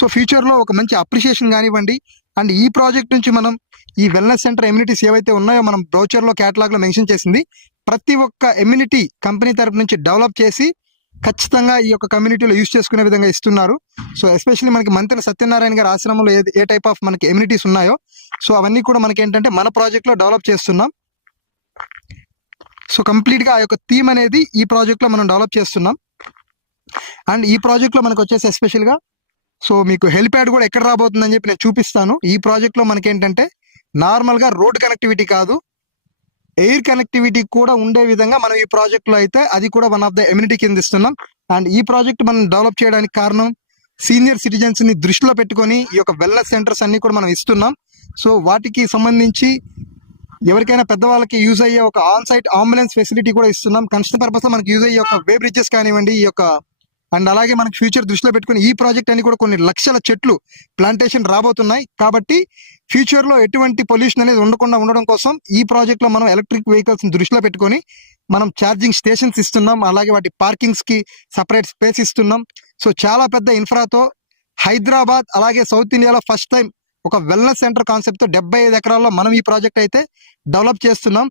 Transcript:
So ఫ్యూచర్లో ఒక మంచి అప్రిషియేషన్ కానివ్వండి. అండ్ ఈ ప్రాజెక్ట్ నుంచి మనం ఈ వెల్నెస్ సెంటర్ ఎమ్యూనిటీస్ ఏవైతే ఉన్నాయో మనం బ్రౌచర్లో క్యాటలాగ్లో మెన్షన్ చేసింది, ప్రతి ఒక్క ఎమ్యూనిటీ కంపెనీ తరపు నుంచి డెవలప్ చేసి ఖచ్చితంగా ఈ యొక్క కమ్యూనిటీలో యూజ్ చేసుకునే విధంగా ఇస్తున్నారు. సో ఎస్పెషల్లీ మనకి మంత్రి సత్యనారాయణ గారి ఆశ్రమంలో ఏ టైప్ ఆఫ్ మనకి ఎమ్యూనిటీస్ ఉన్నాయో సో అవన్నీ కూడా మనకి ఏంటంటే మన ప్రాజెక్ట్లో డెవలప్ చేస్తున్నాం. సో కంప్లీట్గా ఆ యొక్క థీమ్ అనేది ఈ ప్రాజెక్ట్లో మనం డెవలప్ చేస్తున్నాం. అండ్ ఈ ప్రాజెక్ట్లో మనకు వచ్చేసి ఎస్పెషల్గా సో మీకు హెలిప్యాడ్ కూడా ఎక్కడ రాబోతుందని చెప్పి నేను చూపిస్తాను. ఈ ప్రాజెక్ట్లో మనకి ఏంటంటే నార్మల్గా రోడ్ కనెక్టివిటీ కాదు, ఎయిర్ కనెక్టివిటీ కూడా ఉండే విధంగా మనం ఈ ప్రాజెక్ట్లో అయితే అది కూడా వన్ ఆఫ్ ద ఎమ్యూనిటీ కింద ఇస్తున్నాం. అండ్ ఈ ప్రాజెక్ట్ మనం డెవలప్ చేయడానికి కారణం సీనియర్ సిటిజన్స్ ని దృష్టిలో పెట్టుకొని ఈ యొక్క వెల్నెస్ సెంటర్స్ అన్ని కూడా మనం ఇస్తున్నాం. సో వాటికి సంబంధించి ఎవరికైనా పెద్దవాళ్ళకి యూజ్ అయ్యే ఒక ఆన్ సైట్ అంబులెన్స్ ఫెసిలిటీ కూడా ఇస్తున్నాం. కన్స్ట్రక్షన్ పర్పస్ లో మనకి యూజ్ అయ్యే ఒక వే బ్రిడ్జెస్ కానివ్వండి ఈ యొక్క అండ్ అలాగే మనకి ఫ్యూచర్ దృష్టిలో పెట్టుకుని ఈ ప్రాజెక్ట్ అని కూడా కొన్ని లక్షల చెట్లు ప్లాంటేషన్ రాబోతున్నాయి. కాబట్టి ఫ్యూచర్ లో ఎటువంటి పొల్యూషన్ అనేది ఉండకుండా ఉండడం కోసం ఈ ప్రాజెక్ట్ లో మనం ఎలక్ట్రిక్ వెహికల్స్ దృష్టిలో పెట్టుకొని మనం ఛార్జింగ్ స్టేషన్స్ ఇస్తున్నాం. అలాగే వాటి పార్కింగ్స్ కి సపరేట్ స్పేస్ ఇస్తున్నాం. సో చాలా పెద్ద ఇన్ఫ్రాతో హైదరాబాద్ అలాగే సౌత్ ఇండియాలో ఫస్ట్ టైం ఒక వెల్నెస్ సెంటర్ కాన్సెప్ట్ తో 75 ఎకరాల్లో మనం ఈ ప్రాజెక్ట్ అయితే డెవలప్ చేస్తున్నాం.